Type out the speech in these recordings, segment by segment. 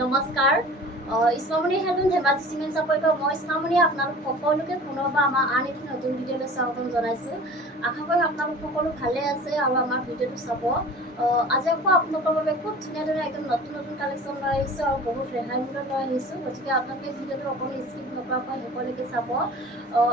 নমস্কাৰ ইছমামণি হেলুন ধেমাজি চিমেণ্ট চাপৰিৰ মই ইছমামণি আপোনালোক সকলোকে পুনৰবাৰ আমাৰ আন এটি নতুন ভিডিঅ'লৈ স্বাগতম জনাইছোঁ। আশা কৰোঁ আপোনালোক সকলো ভালে আছে আৰু আমাৰ ভিডিঅ'টো চাব। আজি আকৌ আপোনালোকৰ বাবে খুব ধুনীয়া ধুনীয়া একদম নতুন নতুন কালেকশ্যন লৈ আহিছোঁ আৰু বহুত ৰেহাই মূল্যত লৈ আহিছোঁ। গতিকে আপোনালোকে ভিডিঅ'টো অকণমান স্কিপ নকৰাকৈ শেষলৈকে চাব।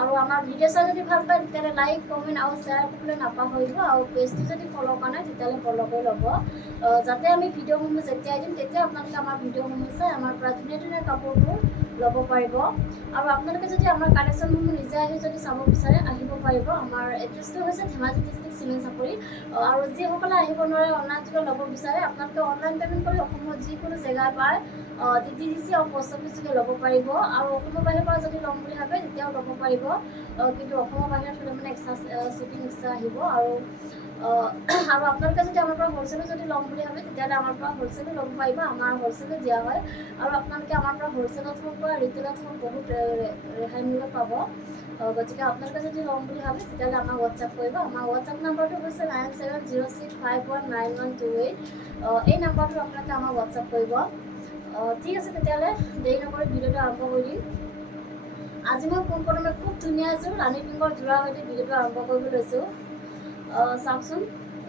আৰু আমাৰ ভিডিঅ' চাই যদি ভাল পায় তেতিয়াহ'লে লাইক কমেণ্ট আৰু শ্বেয়াৰ কৰিবলৈ নাপাহৰিব আৰু পেজটো যদি ফ'ল' কৰা নাই তেতিয়াহ'লে ফ'ল' কৰি ল'ব, যাতে আমি ভিডিঅ'সমূহ যেতিয়াই দিম তেতিয়া আপোনালোকে আমাৰ ভিডিঅ'সমূহ চাই আমাৰ পৰা ধুনীয়া ধুনীয়া কাপোৰবোৰ ল'ব পাৰিব। আৰু আপোনালোকে যদি আমাৰ কালেকশ্যনসমূহ নিজে আহি যদি চাব বিচাৰে আহিব পাৰিব। আমাৰ এড্ৰেছটো হৈছে ধেমাজি ডিষ্ট্ৰিক্ট চিমেণ্ট চাপৰি। আৰু যিসকলে আহিব নোৱাৰে অনলাইন যোগে ল'ব বিচাৰে আপোনালোকে অনলাইন পে'মেণ্ট কৰি অসমৰ যিকোনো জেগাৰ পৰা DTDC আৰু পোষ্ট অফিচ যোগে ল'ব পাৰিব। আৰু অসমৰ বাহিৰৰ পৰা যদি ল'ম বুলি ভাবে তেতিয়াও ল'ব পাৰিব, কিন্তু অসমৰ বাহিৰত হ'লে মানে এক্সট্ৰা শ্বিপিং এক্সট্ৰা আহিব। আৰু আপোনালোকে যদি আমাৰ পৰা হ'লচেলো যদি ল'ম বুলি ভাবে তেতিয়াহ'লে আমাৰ পৰা হ'লচেলো ল'ব পাৰিব, আমাৰ হ'লচেলো দিয়া হয়। আৰু আপোনালোকে আমাৰ পৰা হ'লচেলত হওক বা ৰিটেইলত হওক বহুত ৰেহাই মূল্যত পাব। গতিকে আপোনালোকে যদি ল'ম বুলি ভাবে তেতিয়াহ'লে আমাক হোৱাটছআপ কৰিব। আমাৰ হোৱাটছআপ নাম্বাৰটো হৈছে 9706519128। এই নাম্বাৰটো আপোনালোকে আমাক হোৱাটছআপ কৰিব। ঠিক আছে, তেতিয়াহ'লে দেৰি নকৰি ভিডিঅ'টো আৰম্ভ কৰি দিম। আজি মই পোনপ্ৰথমে খুব ধুনীয়া এযোৰ ৰাণী পিংকৰ যোৰাৰ সৈতে ভিডিঅ'টো আৰম্ভ কৰিব লৈছোঁ। চাওকচোন,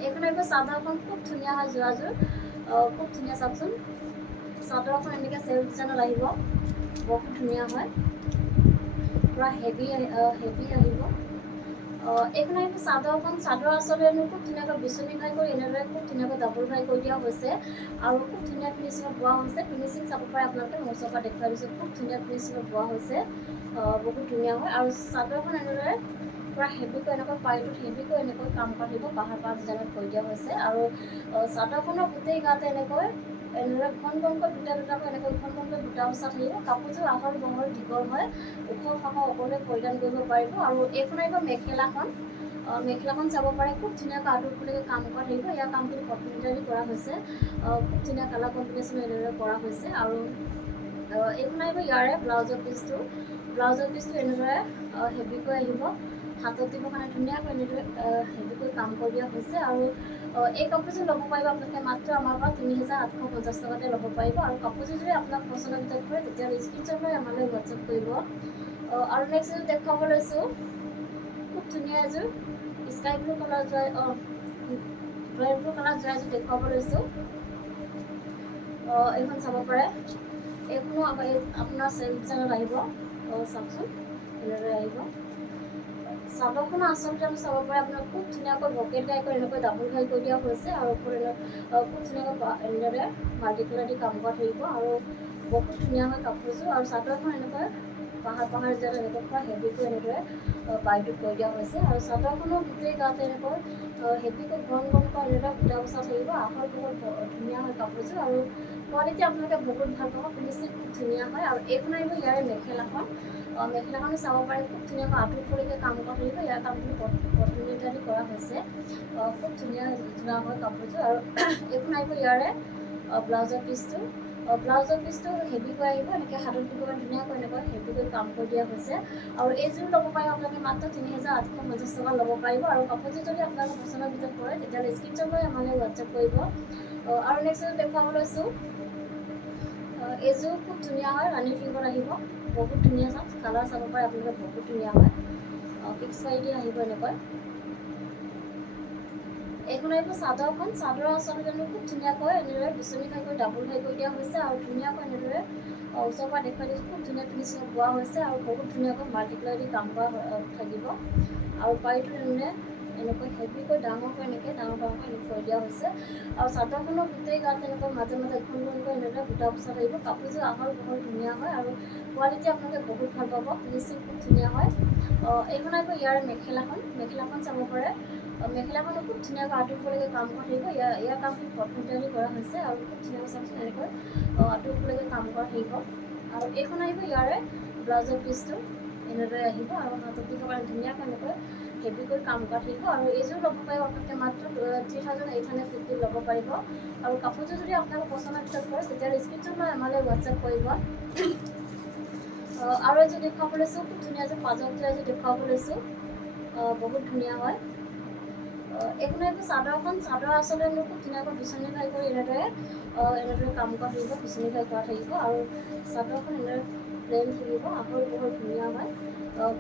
এইখন আহিব চাদৰখন খুব ধুনীয়া হয় যোৰাযোৰ, খুব ধুনীয়া। চাওকচোন চাদৰখন এনেকৈ চেল্ফ ডিজাইনত আহিব, বহুত ধুনীয়া হয়, পূৰা হেভি আহিব। এইখন আহিব চাদৰখন, চাদৰ আচলতে খুব ধুনীয়াকৈ বিচনী ঘাই কৰি এনেদৰে খুব ধুনীয়াকৈ ডাবল ঘাই কৰি দিয়া হৈছে আৰু খুব ধুনীয়া ফিনিচিঙত বোৱা হৈছে। ফিনিচিং চাব পাৰে আপোনালোকে, মোৰ ওচৰৰ পৰা দেখুৱাই দিছোঁ, খুব ধুনীয়া ফিনিচিঙত বোৱা হৈছে, বহুত ধুনীয়া হয়। আৰু চাদৰখন এনেদৰে পূৰা হেভিকৈ এনেকৈ পাৰিটোত হেভিকৈ এনেকৈ কাম কাটিব পাহাৰ ডিজাইনত কৰি দিয়া হৈছে। আৰু চাদৰখনৰ গোটেই গাতে এনেদৰে ঘন ঘনকৈ দুটাকৈ এনেকৈ ঘন ঘনকৈ বুটা বচা থাকিব। কাপোৰযোৰ আহল বহল দীঘল হয়, ওখ খাপ সকলোৱে পৰিধান কৰিব পাৰিব। আৰু এইখন আহিব মেখেলাখন, মেখেলাখন চাব পাৰে, খুব ধুনীয়াকৈ আঁতৰলৈকে কাম কৰা থাকিব। ইয়াৰ কামখিনি কটন কৰা হৈছে, খুব ধুনীয়া কালাৰ কম্বিনেশ্যন এনেদৰে কৰা হৈছে। আৰু এইখন আহিব ইয়াৰে ব্লাউজৰ পিচটো, এনেদৰে হেভিকৈ আহিব, হাতত দিবৰ কাৰণে ধুনীয়াকৈ এনেদৰে হেভিকৈ কাম কৰি দিয়া হৈছে। আৰু এই কাপোৰযোৰ ল'ব পাৰিব আপোনালোকে মাত্ৰ আমাৰ পৰা 3850 টকাতে ল'ব পাৰিব। আৰু কাপোৰযোৰ যদি আপোনাক পচন্দৰ ভিতৰত কৰে তেতিয়াহ'লে স্ক্ৰীনশ্বট লৈ আমালৈ হোৱাটছআপ কৰিব। আৰু নেক্সট এযোৰ দেখুৱাব লৈছোঁ, খুব ধুনীয়া এযোৰ স্কাই ব্লু কালাৰ যোৰা, ৰয়েল ব্লু কালাৰ যোৰা এযোৰ দেখুৱাব লৈছোঁ। এইখন চাব পাৰে, এইখনো আপোনাৰ চেল্ফ ডিজাইনত আহিব। চাওকচোন এনেদৰে আহিব। চাদৰখনৰ আচলতে আমি চাব পাৰে আপোনাৰ খুব ধুনীয়াকৈ বকেট ঘাই কৰি এনেকৈ ডাবল ঘাই কৰি দিয়া হৈছে। আৰু ওপৰত খুব ধুনীয়াকৈ এনেদৰে মাল্টি কালাৰ দি কাম কৰা থাকিব আৰু বহুত ধুনীয়া হয় কাপোৰযোৰ। আৰু চাদৰখন এনেকৈ পাহাৰ যেন এনেকৈ পূৰা হেভিকৈ এনেদৰে পাৰিটোত কৰি দিয়া হৈছে। আৰু চাদৰখনৰ গোটেই গাতে এনেকৈ হেভিকৈ ঘন ঘনকৈ এনেদৰে বুটা বচা থাকিব, আহল বহল ধুনীয়া হয় কাপোৰযোৰ। আৰু কোৱালিটি আপোনালোকে বহুত ভাল পাব, ফিনিচিং খুব ধুনীয়া হয়। আৰু এইখন আহিব ইয়াৰে মেখেলাখন, মেখেলাখনো চাব পাৰে, খুব ধুনীয়াকৈ আঁতৰলৈকে কাম কৰা থাকিব। ইয়াৰ কামখিনি কটন দি কৰা হৈছে, খুব ধুনীয়া যোৰা হয় কাপোৰযোৰ। আৰু এইখন আহিব ইয়াৰে ব্লাউজৰ পিচটো হেভিকৈ আহিব, এনেকৈ হাতত দিব কাৰণে ধুনীয়াকৈ এনেকৈ হেভিকৈ কাম কৰি দিয়া হৈছে। আৰু এইযোৰ ল'ব পাৰিব আপোনালোকে মাত্ৰ 3850 টকা ল'ব পাৰিব। আৰু কাপোৰযোৰ যদি আপোনালোকৰ পচন্দৰ ভিতৰত পৰে তেতিয়াহ'লে স্ক্ৰীনশ্বট লৈ আমালৈ হোৱাটছআপ কৰিব। আৰু নেক্সট এযোৰ দেখুৱাব লৈছোঁ, এইযোৰ খুব ধুনীয়া হয়, ৰাণী পিংকত আহিব, বহুত ধুনীয়া। চাওক কালাৰ চাব পাৰে আপোনালোকে, বহুত ধুনীয়া হয়, ফিক্স কোৱালিটি আহিব এনেকৈ। এইখন আহিব চাদৰখন, চাদৰ আচলতে খুব ধুনীয়াকৈ এনেদৰে বিচনী ঘাই কৰি ডাবল ঘাই কৰি দিয়া হৈছে। আৰু ধুনীয়াকৈ এনেদৰে ওচৰৰ পৰা দেখুৱাই দিছোঁ, খুব ধুনীয়া ফিনিচিঙত বোৱা হৈছে আৰু বহুত ধুনীয়াকৈ মাল্টি কালাৰ দি কাম কৰা থাকিব। আৰু পাৰিটো এনেকৈ হেভিকৈ ডাঙৰকৈ এনেকৈ কৰি দিয়া হৈছে। আৰু চাদৰখনৰ গোটেই গাত এনেকৈ মাজে মাজে ঘন ঘনকৈ এনেদৰে বুটা বচা থাকিব। কাপোৰযোৰ আহল বহল ধুনীয়া হয় আৰু কোৱালিটি আপোনালোকে বহুত ভাল পাব, ফিনিচিং খুব ধুনীয়া হয়। এইখন আহিব ইয়াৰে মেখেলাখন চাব পাৰে, মেখেলাখনো খুব ধুনীয়াকৈ আঁতৰলৈকে কাম কৰা থাকিব। ইয়াৰ কামখিনি কটন দি কৰা হৈছে আৰু খুব ধুনীয়াকৈ চাওকচোন এনেকৈ আঁতৰলৈকে কাম কৰা থাকিব। আৰু এইখন আহিব ইয়াৰে ব্লাউজৰ পিচটো, এনেদৰে আহিব আৰু হাতত দিবৰ কাৰণে ধুনীয়াকৈ এনেকৈ হেভিকৈ কাম কৰা থাকিব। আৰু এইযোৰ ল'ব পাৰিব আপোনালোকে মাত্ৰ 3850 ল'ব পাৰিব। আৰু কাপোৰযোৰ যদি আপোনালোকৰ পচন্দৰ ভিতৰত পৰে তেতিয়াহ'লে স্ক্ৰীনশ্বট লৈ আমালৈ হোৱাটছআপ কৰিব। আৰু এযোৰ দেখুৱাব লৈছোঁ, খুব ধুনীয়া এযোৰ পাজৰ এযোৰ দেখুৱাব লৈছোঁ, বহুত ধুনীয়া হয়। এইখন আহিব চাদৰখন। চাদৰ আচলতে মোৰ খুব ধুনীয়াকৈ বিচনী খাই কৰি এনেদৰে কাম কৰা থাকিব, বিচনী খাই কৰা থাকিব। আৰু চাদৰখন এনেদৰে প্লেইন থাকিব, আহল বহল ধুনীয়া হয়,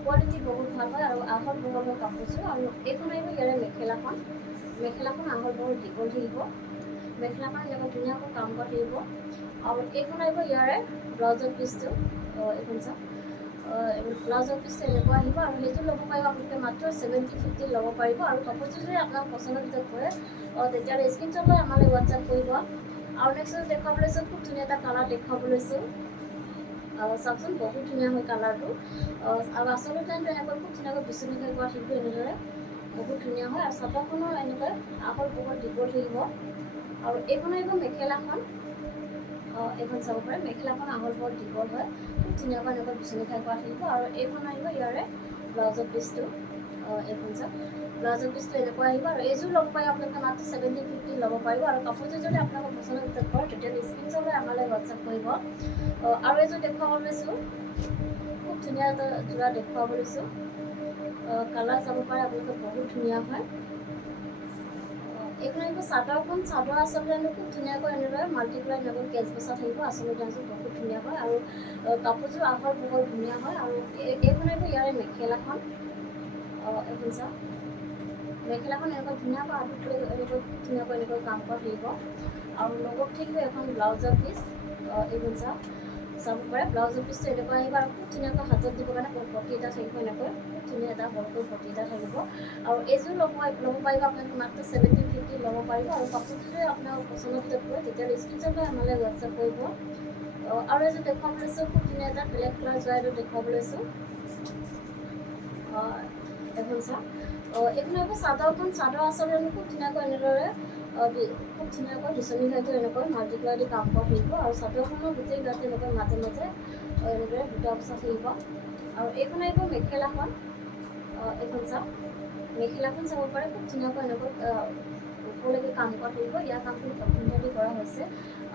কোৱালিটি বহুত ভাল হয় আৰু আহল বহল হয় কাপোৰযোৰ। আৰু এইখন আহিব ইয়াৰে মেখেলাখন। মেখেলাখন আহল বহল দীঘল থাকিব, মেখেলাখন এনেকৈ ধুনীয়াকৈ কাম কৰা থাকিব। আৰু এইখন আহিব ইয়াৰে ব্লাউজৰ পিচটো। এইখন চাওক, ব্লাউজৰ পিচটো এনেকুৱা আহিব। আৰু সেইটো ল'ব পাৰিব আপোনালোকে মাত্ৰ 70-50 ল'ব পাৰিব। আৰু কাপোৰযোৰ যদি আপোনাৰ পচন্দৰ ভিতৰত পৰে তেতিয়াহ'লে স্ক্ৰীনশ্বট লৈ আমালৈ হোৱাটছআপ কৰিব। আৰু নেক্সট দেখুৱাব লৈছোঁ, খুব ধুনীয়া এটা কালাৰ দেখুৱাব লৈছোঁ। চাওকচোন, বহুত ধুনীয়া হয় কালাৰটো। আৰু আচলতে এনেকৈ খুব ধুনীয়াকৈ বিচনী খাই কৰা থাকিব, এনেদৰে বহুত ধুনীয়া হয়। আৰু চাদৰখনৰ এনেকৈ আহল বহল দীঘল থাকিব। আৰু এইখন আহিব মেখেলাখন। এইখন চাব পাৰে, মেখেলাখন আহল বহল দীঘল হয়, খুব ধুনীয়াকৈ এনেকৈ বিচনী খাই কৰা থাকিব। আৰু এইখন আহিব ইয়াৰে ব্লাউজৰ পিচটো। এইখন চাওক, ব্লাউজৰ পিচটো এনেকুৱা আহিব। আৰু এইযোৰ ল'ব পাৰিব আপোনালোকে মাত্ৰ 70-50 ল'ব পাৰিব। আৰু কাপোৰযোৰ যদি আপোনালোকৰ পচন্দৰ ভিতৰত পৰে তেতিয়াহ'লে স্ক্ৰীনশ্বট লৈ আমালৈ হোৱাটছআপ কৰিব। আৰু এইযোৰ দেখুৱাব লৈছোঁ, খুব ধুনীয়া এটা যোৰা দেখুৱাব লৈছোঁ। কালাৰ চাব পাৰে আপোনালোকে, বহুত ধুনীয়া হয়। এইখন আহিব চাদৰখন। চাদৰ আচলতে খুব ধুনীয়াকৈ এনেদৰে মাল্টিপ্লাই এনেকৈ কেচ বচা থাকিব, আচলতে বহুত ধুনীয়া হয়। আৰু কাপোৰযোৰ আহল বহল ধুনীয়া হয়। আৰু এইখন আহিব ইয়াৰে মেখেলাখন। এইখন চাওক, মেখেলাখন এনেকৈ ধুনীয়াকৈ আঁঠুত এনেকৈ কাম কৰা থাকিব। আৰু লগত থাকিব এখন ব্লাউজৰ পিচ। এইখন চাওক, চাব পাৰে, ব্লাউজৰ পিচটো এনেকুৱা আহিব। আৰু খুব ধুনীয়াকৈ হাতত দিবৰ কাৰণে পটি এটা থাকিব, এনেকৈ খুব ধুনীয়া এটা সৰুকৈ পটি এটা থাকিব। আৰু এইযোৰ ল'ব পাৰিব আপোনালোকে মাত্ৰ 70-50 ল'ব পাৰিব। আৰু কাপোৰযোৰ যদি আপোনাৰ পচন্দৰ ভিতৰত পৰে তেতিয়াহ'লে স্ক্ৰীনশ্বট লৈ আমালৈ হোৱাটছআপ কৰিব। আৰু এযোৰ দেখুৱাব লৈছোঁ, খুব ধুনীয়া এটা ব্লেক কালাৰ যোৰা এযোৰ দেখুৱাব লৈছোঁ। এখন চাওক, এইখন আহিব চাদৰখন। চাদৰ আচলতে খুব ধুনীয়াকৈ এনেদৰে খুব ধুনীয়াকৈ বিচনী খাইটো এনেকৈ মাল্টিপ্লাই দি কাম কৰা থাকিব। আৰু চাদৰখনৰ গোটেই গাতে এনেকৈ মাজে মাজে এনেদৰে বুটা বচা থাকিব। আৰু এইখন আহিব মেখেলাখন। এইখন চাওক, মেখেলাখন চাব পাৰে, খুব ধুনীয়াকৈ এনেকৈ ওপৰলৈকে কাম কৰা থাকিব। ইয়াৰ কামখিনি কটনেদি কৰা হৈছে।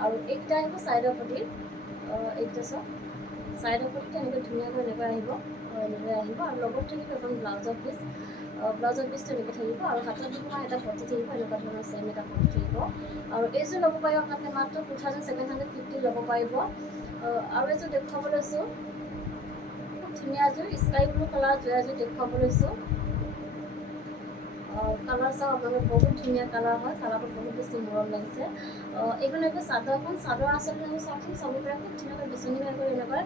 আৰু এইকেইটা আহিব ছাইডৰ পটি। এইকেইটা চাওক, ছাইডৰ পটিটো এনেকৈ ধুনীয়াকৈ এনেকৈ আহিব, এনেদৰে আহিব। আৰু লগত থাকিব এখন ব্লাউজৰ পিচ। ব্লাউজৰ পিচটো এনেকৈ থাকিব। আৰু হাতত দিব কাৰণে এটা পটি থাকিব, এনেকুৱা ধৰণৰ চেম এটা পটি থাকিব। আৰু এইযোৰ ল'ব পাৰিব আপোনালোকে মাত্ৰ 2750 ল'ব পাৰিব। আৰু এযোৰ দেখুৱাব লৈছোঁ, খুব ধুনীয়া এযোৰ স্কাই ব্লু কালাৰ যোৰা এযোৰ দেখুৱাব লৈছোঁ। কালাৰ চাওক আপোনালোকে, বহুত ধুনীয়া কালাৰ হয়, কালাৰটো বহুত বেছি মৰম লাগিছে। এইখন আহিব চাদৰখন। চাদৰ আচলতে চাওকচোন, চাব পাৰে, খুব ধুনীয়াকৈ বিচনী খাই কৰি এনেকৈ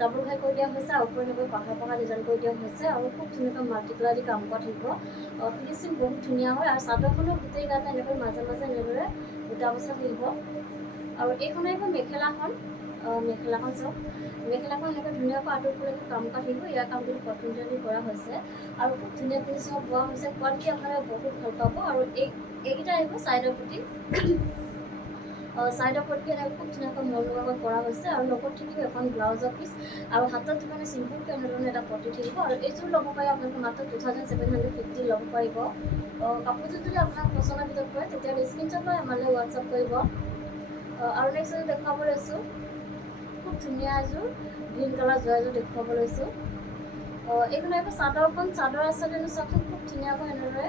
ডাবল ঘাই কৰি দিয়া হৈছে। আৰু ওপৰত এনেকৈ পাহাৰ ডিজাইন কৰি দিয়া হৈছে। আৰু খুব ধুনীয়াকৈ মাল্টিপ্লাই দি কাম কৰা থাকিব। ফিনিচিং বহুত ধুনীয়া হয়। আৰু চাদৰখনৰ গোটেই গাতে এনেকৈ মাজে মাজে এনেদৰে বুটা বচা থাকিব। আৰু এইখন আহিব মেখেলাখন। মেখেলাখন চাওক, মেখেলাখন এনেকৈ ধুনীয়াকৈ আঁঠুৰলৈকে কাম কৰা থাকিব। ইয়াৰ কামখিনি কটনেদি কৰা হৈছে। আৰু খুব ধুনীয়া ফিনিচিঙত বোৱা হৈছে, কোৱালিটি আপোনালোকে বহুত ভাল পাব। আৰু এইকেইটা আহিব ছাইডৰ পটি। ছাইডৰ পটি এনেকৈ খুব ধুনীয়াকৈ মল লগাকৈ কৰা হৈছে। আৰু লগত থাকিব এখন ব্লাউজৰ পিচ। আৰু হাতত মানে চিম্পুলকৈ এনেধৰণে এটা পটি থাকিব। আৰু এইযোৰ ল'ব পাৰিব আপোনালোকে মাত্ৰ 2750 ল'ব পাৰিব। কাপোৰযোৰ যদি আপোনাৰ পচন্দৰ ভিতৰত পৰে তেতিয়াহ'লে স্ক্ৰীনশ্বট লৈ আমালৈ হোৱাটছআপ কৰিব। আৰু নেক্সট এযোৰ দেখুৱাব লৈছোঁ, খুব ধুনীয়া এযোৰ গ্ৰীণ কালাৰ যোৰা এযোৰ দেখুৱাব লৈছোঁ। এইখন আহিব চাদৰখন। চাদৰ আচলতে চাওকচোন, খুব ধুনীয়াকৈ এনেদৰে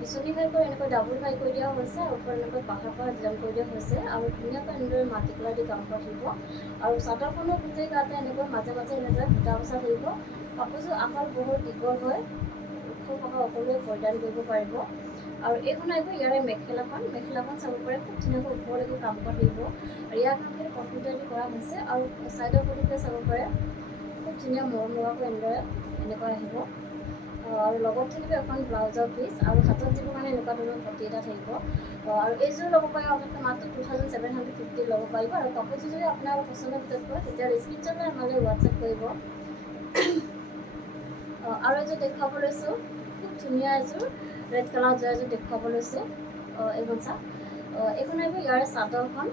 বিচনী খাই কৰি এনেকৈ ডাবল ঘাই কৰি দিয়া হৈছে। আৰু ওপৰত এনেকৈ পাহাৰ ডিজাইন কৰি দিয়া হৈছে। আৰু ধুনীয়াকৈ এনেদৰে মাল্টিপ্লাই দি কাম কৰা থাকিব। আৰু চাদৰখনৰ গোটেই গাতে এনেকৈ মাজে মাজে এনেদৰে বুটা বচা থাকিব। কাপোৰযোৰ আহল বহল দীঘল হয়, ওখ পাখ সকলোৱে পৰিধান কৰিব পাৰিব। আৰু এইখন আহিব ইয়াৰে মেখেলাখন। মেখেলাখন চাব পাৰে, খুব ধুনীয়াকৈ ওপৰলৈকে কাম কৰা থাকিব। আৰু ইয়াৰ কামখিনি কটনেদি কৰা হৈছে। আৰু ছাইডৰ পটিতে চাব পাৰে, খুব ধুনীয়া মৰম লগাকৈ এনেকৈ আহিব। আৰু লগত থাকিব এখন ব্লাউজৰ পিচ। আৰু হাতত দিব কাৰণে এনেকুৱা ধৰণৰ পটি এটা থাকিব। আৰু এইযোৰ ল'ব পাৰিব আপোনালোকে মাত্ৰ 2750 ল'ব পাৰিব। আৰু কাপোৰযোৰ যদি আপোনাৰ পচন্দৰ ভিতৰত পৰে তেতিয়াহ'লে স্ক্ৰীনশ্বট লৈ আমালৈ হোৱাটছআপ কৰিব। আৰু এযোৰ দেখুৱাব লৈছোঁ, খুব ধুনীয়া এযোৰ ৰেড কালাৰ যোৰা এযোৰ দেখুৱাব লৈছোঁ। এইখন চাওক, এইখন আহিব ইয়াৰে চাদৰখন।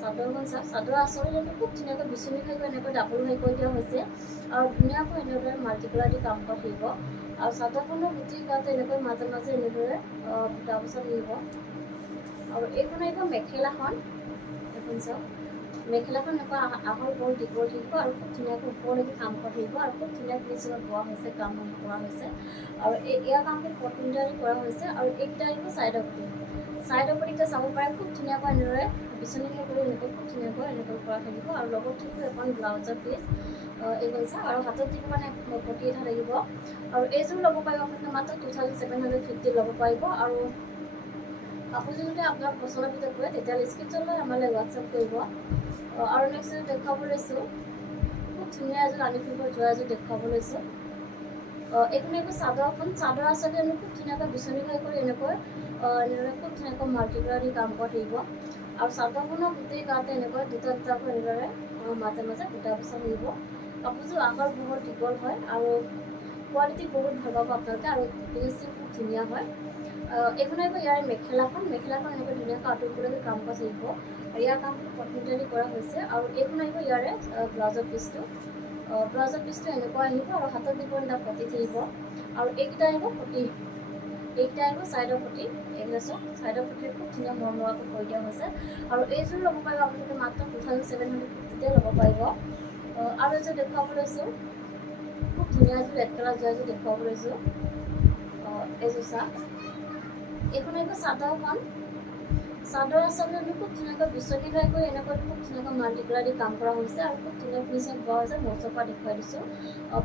চাদৰখন চাওক, চাদৰ আচলতে খুব ধুনীয়াকৈ বিচনী খাই কৰি এনেকৈ ডাবল ঘাই কৰি দিয়া হৈছে। আৰু ধুনীয়াকৈ এনেদৰে মাল্টিপ্লাই দি কাম কৰা থাকিব। আৰু চাদৰখনৰ গোটেই গাতে এনেকৈ মাজে মাজে এনেদৰে বুটা বচা থাকিব। আৰু এইখন আহিব মেখেলাখন। এইখন চাওক, মেখেলাখন এনেকুৱা আহল বহল দীঘল থাকিব আৰু খুব ধুনীয়াকৈ ওপৰলৈকে কাম কৰা থাকিব আৰু খুব ধুনীয়া ফিনিচিঙত বোৱা হৈছে, কাম কৰা হৈছে। আৰু এয়া কামখিনি কটমিটাৰি কৰা হৈছে। আৰু এইকেইটা আহিব ছাইডৰ পটি। ছাইডৰ পটিকেইটা চাব পাৰে, খুব ধুনীয়াকৈ এনেদৰে বিচনীৰে কৰি এনেকৈ খুব ধুনীয়াকৈ এনেকৈ কৰা থাকিব। আৰু লগত থাকিব এখন ব্লাউজৰ পিচ, এইখন চাওক। আৰু হাতত থাকিব মানে পটি এটা লাগিব। আৰু এইযোৰ ল'ব পাৰিব আপোনালোকে মাত্ৰ 2750 ল'ব পাৰিব। আৰু কাপোৰযোৰ যদি আপোনাক পচন্দৰ ভিতৰত পৰে তেতিয়াহ'লে স্ক্ৰীনশ্বট লৈ আমালৈ হোৱাটছআপ কৰিব। আৰু নেক্সট দেখুৱাব লৈছোঁ, খুব ধুনীয়া এযোৰ ৰাণী পিংকৰ যোৰা এযোৰ দেখুৱাব লৈছোঁ। এইখন আহিব চাদৰখন। চাদৰ আচলতে আমি খুব ধুনীয়াকৈ বিচনী কৰি এনেকৈ এনেদৰে খুব ধুনীয়াকৈ মাল্টিপ্লাই দি কাম কৰা থাকিব। আৰু চাদৰখনৰ গোটেই গাতে এনেকৈ দুটা দুটাকৈ এনেদৰে মাজে মাজে বুটা বচা থাকিব। কাপোৰযোৰ আহল বহল দীঘল হয় আৰু কোৱালিটি বহুত ভাল পাব আপোনালোকে। আৰু ফিনিচিং খুব ধুনীয়া হয়। এইখন আহিব ইয়াৰ মেখেলাখন। মেখেলাখন এনেকৈ ধুনীয়াকৈ আঁতৰলৈকে কাম কৰা থাকিব। আৰু ইয়াৰ কামটো কটমিটাৰি কৰা হৈছে। আৰু এইখন আহিব ইয়াৰে ব্লাউজৰ পিচটো। ব্লাউজৰ পিচটো এনেকুৱা আহিব আৰু হাতত দিব এটা পটি থাকিব। আৰু এইকেইটা আহিব পটি, এইকেইটা আহিব ছাইডৰ পটি। এইকেইটা চাওক, ছাইডৰ পটি খুব ধুনীয়া মৰমৰাকৈ কৰি দিয়া হৈছে। আৰু এইযোৰ ল'ব পাৰিব আপোনালোকে মাত্ৰ 2750 ল'ব পাৰিব। আৰু এযোৰ দেখুৱাব লৈছোঁ, খুব ধুনীয়া এযোৰ ৰেড কালাৰ যোৰা এযোৰ দেখুৱাব লৈছোঁ। এইযোৰ চাওক, এইখন আহিব চাদৰখন। চাদৰ আচলতে আমি খুব ধুনীয়াকৈ বিচনী কৰি এনেকৈ খুব ধুনীয়াকৈ মাল্টিপ্লাই দি কাম কৰা হৈছে। আৰু খুব ধুনীয়া ফিনিচিং পোৱা হৈছে। মজৰ পৰা দেখুৱাই দিছোঁ,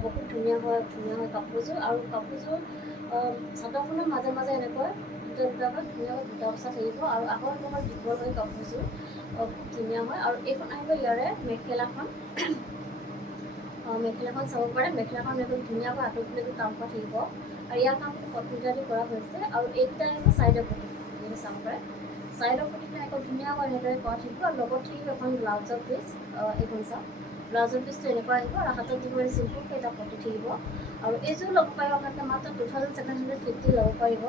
বহুত ধুনীয়া হয় কাপোৰযোৰ। আৰু কাপোৰযোৰ চাদৰখনৰ মাজে মাজে এনেকৈ দুটা দুটাকৈ ধুনীয়াকৈ বুটা বচা থাকিব। আৰু আহল বহল দীঘল হয় কাপোৰযোৰ, খুব ধুনীয়া হয়। আৰু এইখন আহিব ইয়াৰে মেখেলাখন। মেখেলাখন চাব পাৰে, মেখেলাখন এনেকৈ ধুনীয়াকৈ আঁতৰলৈকে কাম কৰা থাকিব। আৰু ইয়াৰ কামটো কটমিটাৰি কৰা হৈছে। আৰু এইকেইটা আহিব ছাইডৰ পটি, এইটো চাব পাৰে। ছাইডৰ পটিটো এনেকৈ ধুনীয়াকৈ এনেদৰে কৰা থাকিব। আৰু লগত থাকিব এখন ব্লাউজৰ পিচ, এইখন চাওক। ব্লাউজৰ পিচটো এনেকুৱা আহিব আৰু হাতত দিব চিম্পুলকৈ এটা পটি থাকিব। আৰু এইযোৰ ল'ব পাৰিব আপোনালোকে মাত্ৰ 2750 ল'ব পাৰিব।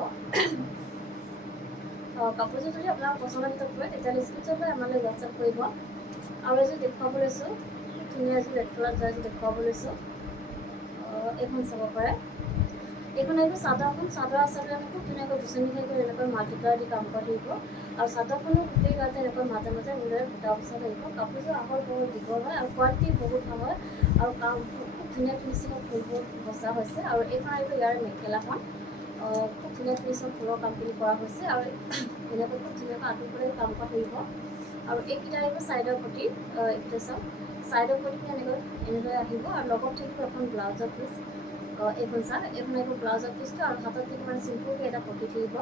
কাপোৰযোৰ যদি আপোনাৰ পচন্দৰ ভিতৰত পৰে তেতিয়াহ'লে স্ক্ৰীনশ্বট লৈ আমালৈ হোৱাটছআপ কৰিব। আৰু এযোৰ দেখুৱাব লৈছোঁ, খুব ধুনীয়া এযোৰ ৰেড কালাৰ যোৰা এযোৰ দেখুৱাব লৈছোঁ। এইখন চাব পাৰে। এইখন আহিব চাদৰখন। চাদৰ আচলতে আমি খুব ধুনীয়াকৈ বিচনী কৰি এনেকৈ মাল্টিপ্লাই দি কাম কৰা থাকিব। আৰু চাদৰখনো গোটেই গাতে এনেকৈ মাজে মাজে এনেদৰে বুটা বচা থাকিব। কাপোৰযোৰ আহল বহল দীঘল হয় আৰু কোৱালিটি বহুত ভাল হয়। আৰু কাম খুব ধুনীয়া ফিনিচিঙত ফুলবোৰ বচা হৈছে। আৰু এইখন আহিব ইয়াৰ মেখেলাখন। খুব ধুনীয়া ফিনিচিঙত ফুলৰ কামখিনি কৰা হৈছে। আৰু এনেকৈ খুব ধুনীয়াকৈ আঁতৰলৈকে কাম কৰা থাকিব। আৰু এইকেইটা আহিব ছাইডৰ পটি, এইকেইটা চাওক। ছাইডৰ পটিখিনি এনেদৰে আহিব। আৰু লগত থাকিব এখন ব্লাউজৰ পিচ, এইখন চাওক। এইখন আহিব ব্লাউজৰ পিচটো। আৰু হাতত থাকিব মানে চিম্পুলকৈ এটা পটি থাকিব।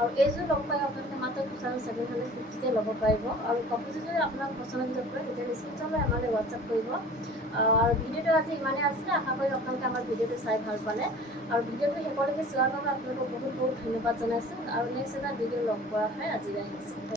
আৰু এইযোৰ ল'ব পাৰিব আপোনালোকে মাত্ৰ 2750 ল'ব পাৰিব। আৰু কাপোৰযোৰ যদি আপোনাক পচন্দৰ ভিতৰত পৰে তেতিয়াহ'লে স্ক্ৰীনশ্বট লৈ আমালৈ হোৱাটছআপ কৰিব। আৰু ভিডিঅ'টো আজি ইমানেই আছিলে। আশা কৰি আপোনালোকে আমাৰ ভিডিঅ'টো চাই ভাল পালে। আৰু ভিডিঅ'টো শেষলৈকে চোৱাৰ বাবে আপোনালোকক বহুত বহুত ধন্যবাদ জনাইছোঁ। আৰু নেক্সট এটা ভিডিঅ' লগ পোৱাৰ আশাৰে আজিলৈ আহিছোঁ।